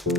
Hey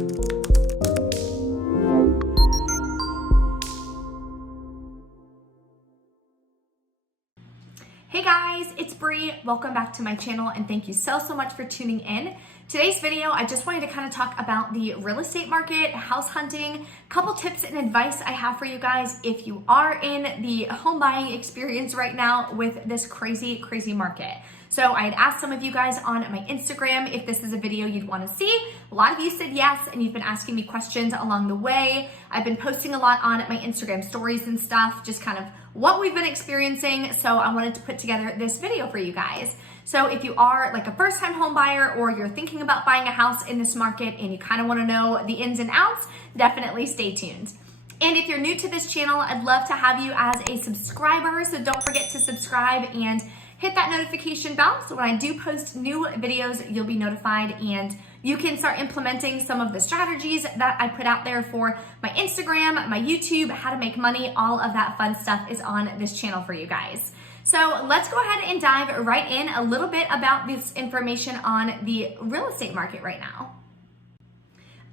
guys, it's Bree. Welcome back to my channel and thank you so much for tuning in. Today's video, I just wanted to kind of talk about the real estate market, house hunting, couple tips and advice I have for you guys if you are in the home buying experience right now with this crazy market. So I had asked some of you guys on my Instagram if this is a video you'd want to see. A lot of you said yes, and you've been asking me questions along the way. I've been posting a lot on my Instagram stories and stuff, just kind of what we've been experiencing. So I wanted to put together this video for you guys. So if you are like a first-time home buyer or you're thinking about buying a house in this market and you kind of want to know the ins and outs, definitely stay tuned. And if you're new to this channel, I'd love to have you as a subscriber. So don't forget to subscribe and hit that notification bell so when I do post new videos, you'll be notified and you can start implementing some of the strategies that I put out there for my Instagram, my YouTube, how to make money, all of that fun stuff is on this channel for you guys. So let's go ahead and dive right in a little bit about this information on the real estate market right now.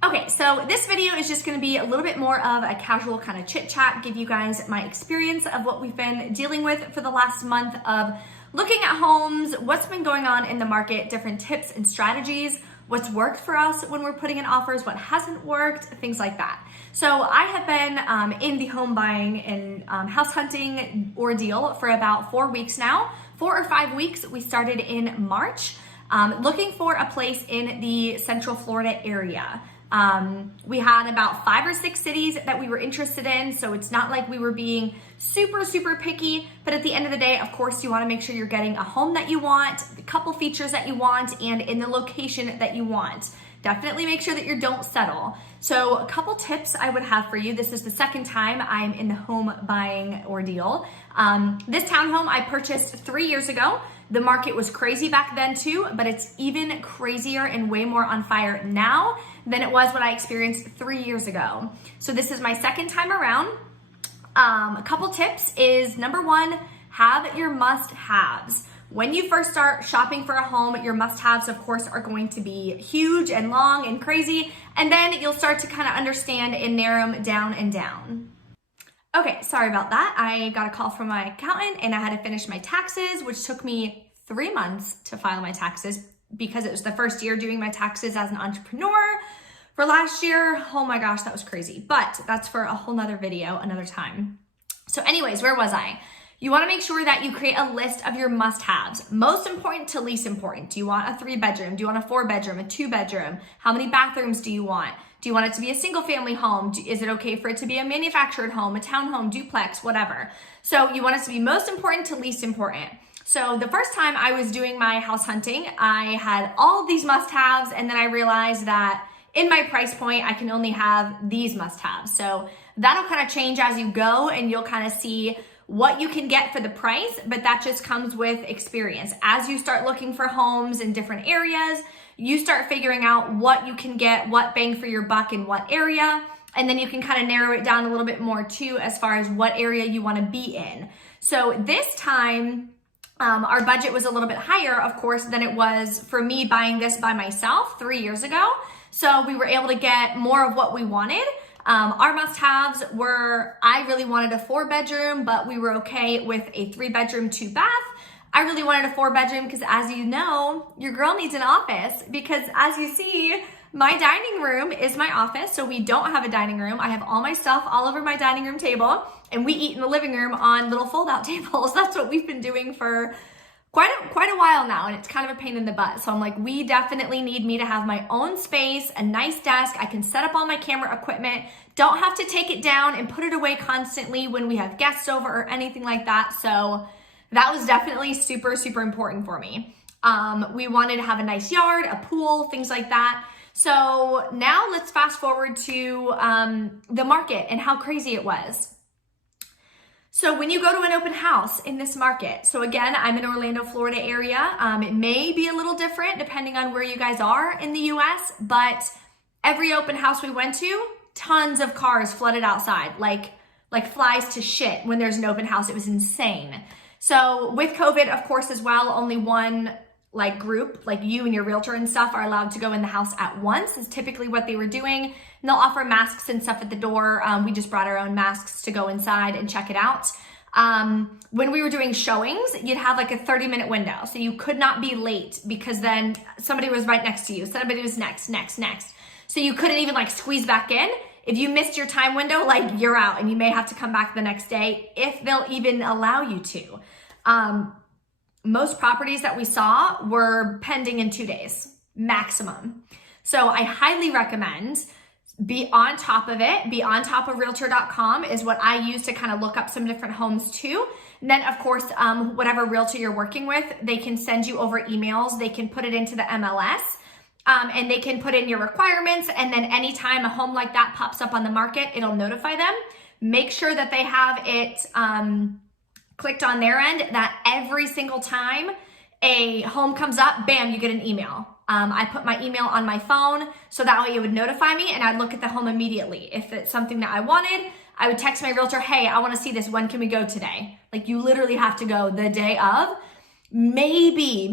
Okay, so this video is just gonna be a little bit more of a casual kind of chit chat, give you guys my experience of what we've been dealing with for the last month of looking at homes, what's been going on in the market, different tips and strategies, what's worked for us when we're putting in offers, what hasn't worked, things like that. So I have been in the home buying and house hunting ordeal for about 4 weeks now, 4 or 5 weeks. We started in March, looking for a place in the Central Florida area. We had about 5 or 6 cities that we were interested in, so it's not like we were being super picky, but at the end of the day, of course, you want to make sure you're getting a home that you want, the couple features that you want, and in the location that you want. Definitely make sure that you don't settle. So a couple tips I would have for you. This is the second time I'm in the home buying ordeal. This townhome I purchased 3 years ago. The market was crazy back then too, but it's even crazier and way more on fire now than it was when I experienced 3 years ago. So this is my second time around. A couple tips is number one, have your must-haves. When you first start shopping for a home, your must-haves, of course, are going to be huge and long and crazy, and then you'll start to kind of understand and narrow them down. Okay, sorry about that. I got a call from my accountant and I had to finish my taxes, which took me 3 months to file my taxes because it was the first year doing my taxes as an entrepreneur. For last year, oh my gosh, that was crazy. But that's for a whole nother video, another time. So anyways, where was I? You wanna make sure that you create a list of your must-haves. Most important to least important. Do you want a 3-bedroom? Do you want a 4-bedroom, a 2-bedroom? How many bathrooms do you want? Do you want it to be a single family home? Is it okay for it to be a manufactured home, a townhome, duplex, whatever? So you want it to be most important to least important. So the first time I was doing my house hunting, I had all these must-haves and then I realized that in my price point, I can only have these must-haves. So that'll kind of change as you go and you'll kind of see what you can get for the price, but that just comes with experience. As you start looking for homes in different areas, you start figuring out what you can get, what bang for your buck in what area, and then you can kind of narrow it down a little bit more too as far as what area you want to be in. So this time, our budget was a little bit higher, of course, than it was for me buying this by myself 3 years ago. So we were able to get more of what we wanted. Our must-haves were, I really wanted a 4-bedroom, but we were okay with a 3-bedroom, 2-bath. I really wanted a 4-bedroom because, as you know, your girl needs an office because, as you see, my dining room is my office, so we don't have a dining room. I have all my stuff all over my dining room table, and we eat in the living room on little fold-out tables. That's what we've been doing for quite a while now, and it's kind of a pain in the butt. So I'm like, we definitely need me to have my own space, a nice desk. I can set up all my camera equipment, don't have to take it down and put it away constantly when we have guests over or anything like that. So that was definitely super important for me. We wanted to have a nice yard, a pool, things like that. So now let's fast forward to the market and how crazy it was. So when you go to an open house in this market, so again, I'm in Orlando, Florida area. It may be a little different depending on where you guys are in the US, but every open house we went to, tons of cars flooded outside, like flies to shit when there's an open house. It was insane. So with COVID, of course, as well, only one like group, like you and your realtor and stuff are allowed to go in the house at once is typically what they were doing. And they'll offer masks and stuff at the door. We just brought our own masks to go inside and check it out. When we were doing showings, you'd have like a 30-minute window. So you could not be late because then somebody was right next to you. Somebody was next. So you couldn't even like squeeze back in. If you missed your time window, like you're out and you may have to come back the next day if they'll even allow you to. Most properties that we saw were pending in 2 days, maximum. So I highly recommend be on top of it. Be on top of realtor.com is what I use to kind of look up some different homes too. And then of course, whatever realtor you're working with, they can send you over emails. They can put it into the MLS and they can put in your requirements. And then anytime a home like that pops up on the market, it'll notify them. Make sure that they have it clicked on their end, that every single time a home comes up, bam, you get an email. I put my email on my phone so that way it would notify me and I'd look at the home immediately. If it's something that I wanted, I would text my realtor, hey, I want to see this. When can we go today? Like you literally have to go the day of, maybe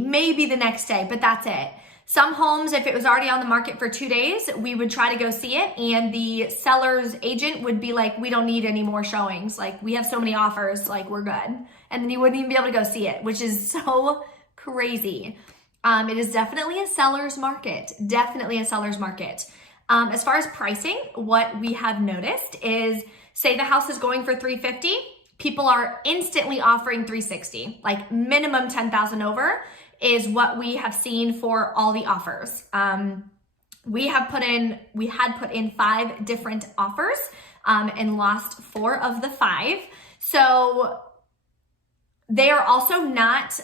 the next day, but that's it. Some homes, if it was already on the market for 2 days, we would try to go see it and the seller's agent would be like, we don't need any more showings. Like we have so many offers, like we're good. And then you wouldn't even be able to go see it, which is so crazy. It is definitely a seller's market, As far as pricing, what we have noticed is, say the house is going for $350, people are instantly offering $360, like minimum 10,000 over is what we have seen for all the offers. We had put in 5 different offers and lost 4 of the 5. So they are also not,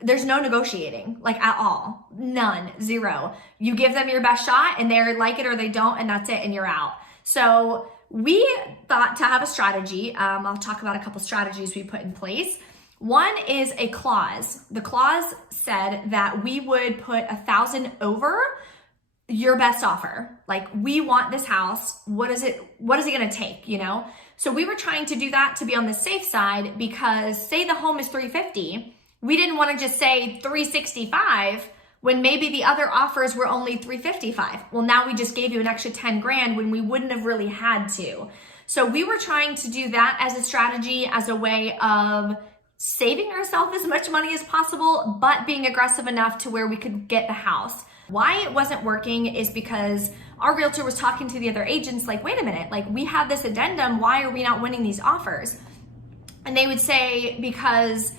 there's no negotiating, like at all. None, 0. You give them your best shot and they like it or they don't, and that's it, and you're out. So we thought to have a strategy. I'll talk about a couple strategies we put in place. One is a clause. The clause said that we would put 1,000 over your best offer. Like, we want this house. What is it gonna take, you know? So we were trying to do that to be on the safe side because say the home is $350, we didn't want to just say $365 when maybe the other offers were only $355. Well, now we just gave you an extra 10 grand when we wouldn't have really had to. So we were trying to do that as a strategy, as a way of saving ourselves as much money as possible, but being aggressive enough to where we could get the house. Why it wasn't working is because our realtor was talking to the other agents like, wait a minute, like we have this addendum, why are we not winning these offers? And they would say, because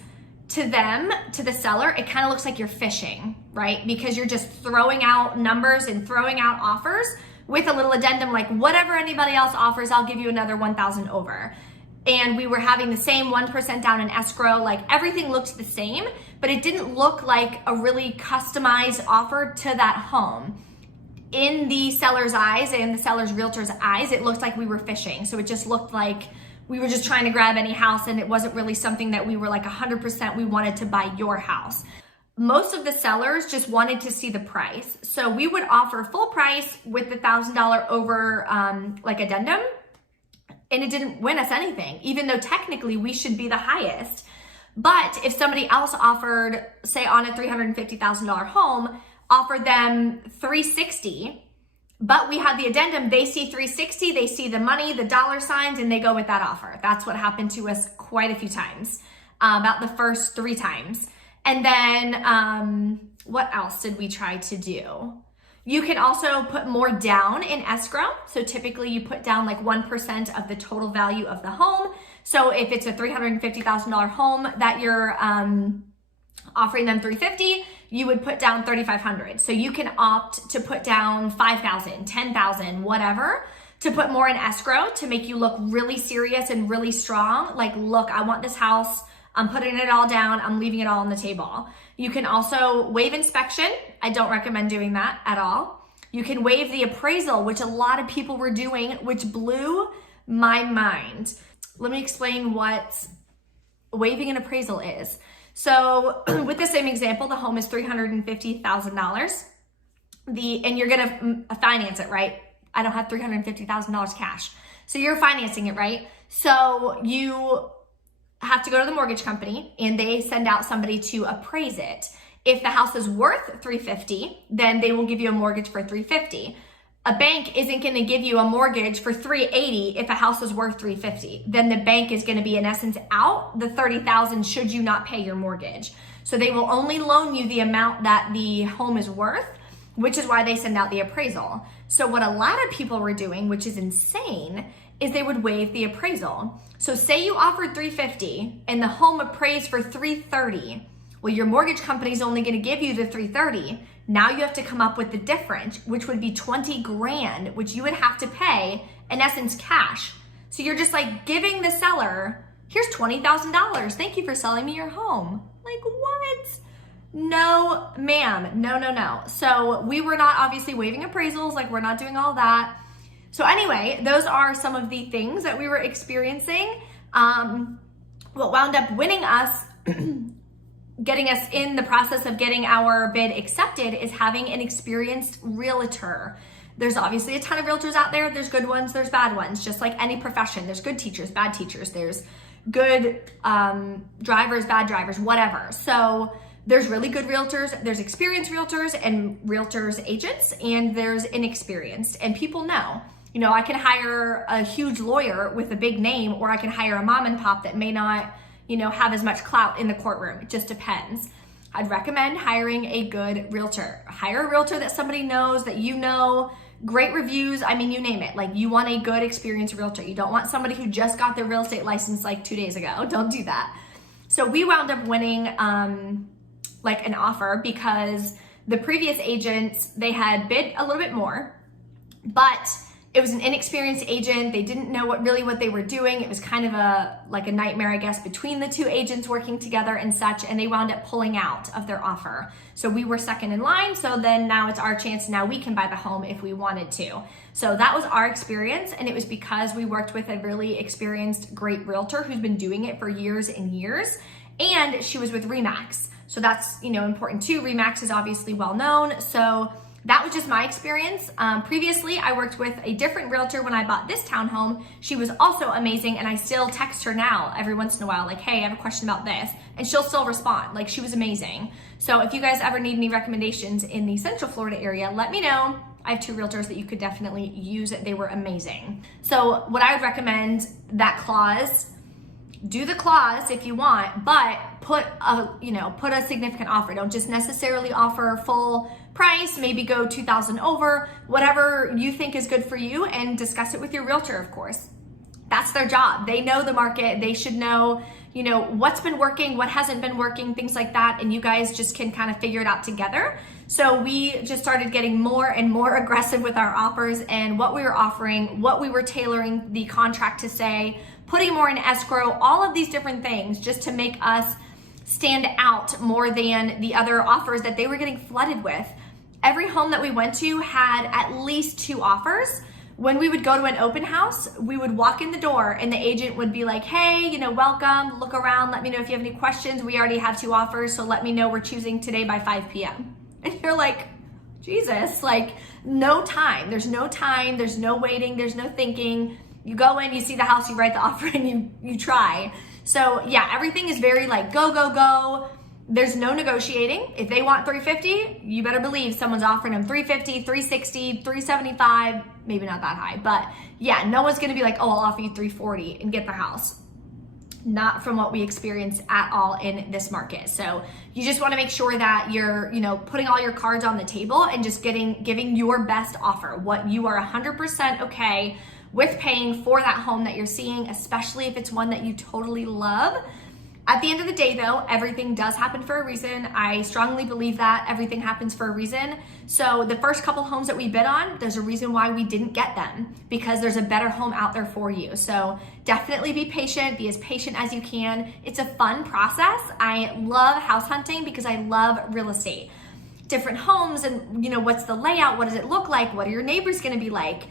to them, to the seller, it kind of looks like you're fishing, right? Because you're just throwing out numbers and throwing out offers with a little addendum, like whatever anybody else offers, I'll give you another 1,000 over. And we were having the same 1% down in escrow, like everything looked the same, but it didn't look like a really customized offer to that home. In the seller's eyes and the seller's realtor's eyes, it looked like we were fishing. So it just looked like we were just trying to grab any house, and it wasn't really something that we were like 100% we wanted to buy your house. Most of the sellers just wanted to see the price. So we would offer full price with the $1,000 over like addendum, and it didn't win us anything, even though technically we should be the highest. But if somebody else offered, say on a $350,000 home, offered them $360, but we had the addendum, they see $360, they see the money, the dollar signs, and they go with that offer. That's what happened to us quite a few times, about the first 3 times. And then what else did we try to do? You can also put more down in escrow. So typically you put down like 1% of the total value of the home. So if it's a $350,000 home that you're offering them $350,000, you would put down $3,500. So you can opt to put down $5,000, $10,000, whatever, to put more in escrow to make you look really serious and really strong. Like, look, I want this house. I'm putting it all down. I'm leaving it all on the table. You can also waive inspection. I don't recommend doing that at all. You can waive the appraisal, which a lot of people were doing, which blew my mind. Let me explain what waiving an appraisal is. So with the same example, the home is $350,000. And you're gonna finance it, right? I don't have $350,000 cash. So you're financing it, right? So you have to go to the mortgage company and they send out somebody to appraise it. If the house is worth $350,000, then they will give you a mortgage for $350,000. A bank isn't going to give you a mortgage for $380,000 if a house is worth $350,000. Then the bank is going to be, in essence, out the $30,000 should you not pay your mortgage. So they will only loan you the amount that the home is worth, which is why they send out the appraisal. So what a lot of people were doing, which is insane, is they would waive the appraisal. So say you offered $350,000 and the home appraised for $330,000. Well, your mortgage company is only going to give you the $330,000. Now you have to come up with the difference, which would be $20,000, which you would have to pay, in essence, cash. So you're just like giving the seller, here's $20,000. Thank you for selling me your home. Like, what? No, ma'am. No. So we were not obviously waiving appraisals. Like, we're not doing all that. So anyway, those are some of the things that we were experiencing. What wound up winning us, getting us in the process of getting our bid accepted, is having an experienced realtor. There's obviously a ton of realtors out there. There's good ones, there's bad ones, just like any profession. There's good teachers, bad teachers. There's good drivers, bad drivers, whatever. So there's really good realtors, there's experienced realtors and realtors agents, and there's inexperienced. And people know, I can hire a huge lawyer with a big name, or I can hire a mom and pop that may not have as much clout in the courtroom. It just depends. I'd recommend hiring a good realtor. Hire a realtor that somebody knows, that great reviews. I mean, you name it. Like, you want a good experienced realtor. You don't want somebody who just got their real estate license like 2 days ago. Don't do that. So we wound up winning like an offer because the previous agents, they had bid a little bit more, but it was an inexperienced agent. They didn't know what they were doing. It was kind of a nightmare, I guess, between the two agents working together and such, and they wound up pulling out of their offer. So we were second in line. So then now it's our chance. Now we can buy the home if we wanted to. So that was our experience. And it was because we worked with a really experienced, great realtor who's been doing it for years and years. And she was with RE/MAX. So that's, important too. RE/MAX is obviously well known. So that was just my experience. Previously, I worked with a different realtor when I bought this townhome. She was also amazing, and I still text her now every once in a while, like, hey, I have a question about this, and she'll still respond. Like, she was amazing. So if you guys ever need any recommendations in the Central Florida area, let me know. I have 2 realtors that you could definitely use. They were amazing. So what I would recommend, that clause, do the clause if you want, but put a significant offer. Don't just necessarily offer full price, maybe go $2,000 over, whatever you think is good for you, and discuss it with your realtor, of course. That's their job. They know the market. They should know, what's been working, what hasn't been working, things like that, and you guys just can kind of figure it out together. So we just started getting more and more aggressive with our offers and what we were offering, what we were tailoring the contract to say, putting more in escrow, all of these different things just to make us stand out more than the other offers that they were getting flooded with. Every home that we went to had at least 2 offers. When we would go to an open house, we would walk in the door and the agent would be like, hey, welcome, look around, let me know if you have any questions. We already have 2 offers, so let me know we're choosing today by 5 p.m. And you're like, Jesus, no time. There's no time, there's no waiting, there's no thinking. You go in, you see the house, you write the offer, and you try. So yeah, everything is very go, go, go. There's no negotiating. If they want $350,000, you better believe someone's offering them $350,000, $360,000, $375,000, maybe not that high. But yeah, no one's gonna be like, oh, I'll offer you $340,000 and get the house. Not from what we experience at all in this market. So you just wanna make sure that you're, putting all your cards on the table and just giving your best offer, what you are 100% okay with paying for that home that you're seeing, especially if it's one that you totally love. At the end of the day though, everything does happen for a reason. I strongly believe that everything happens for a reason. So the first couple homes that we bid on, there's a reason why we didn't get them, because there's a better home out there for you. So definitely be patient, be as patient as you can. It's a fun process. I love house hunting because I love real estate. Different homes and what's the layout? What does it look like? What are your neighbors gonna be like?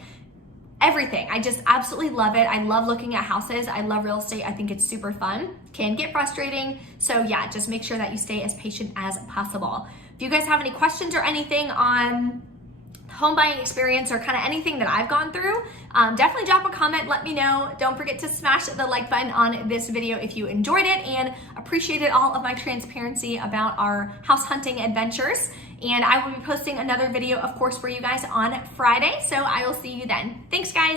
Everything. I just absolutely love it. I love looking at houses. I love real estate. I think it's super fun. Can get frustrating. So yeah, just make sure that you stay as patient as possible. If you guys have any questions or anything on home buying experience or kind of anything that I've gone through, definitely drop a comment, let me know. Don't forget to smash the like button on this video if you enjoyed it and appreciated all of my transparency about our house hunting adventures. And I will be posting another video, of course, for you guys on Friday, so I will see you then. Thanks, guys.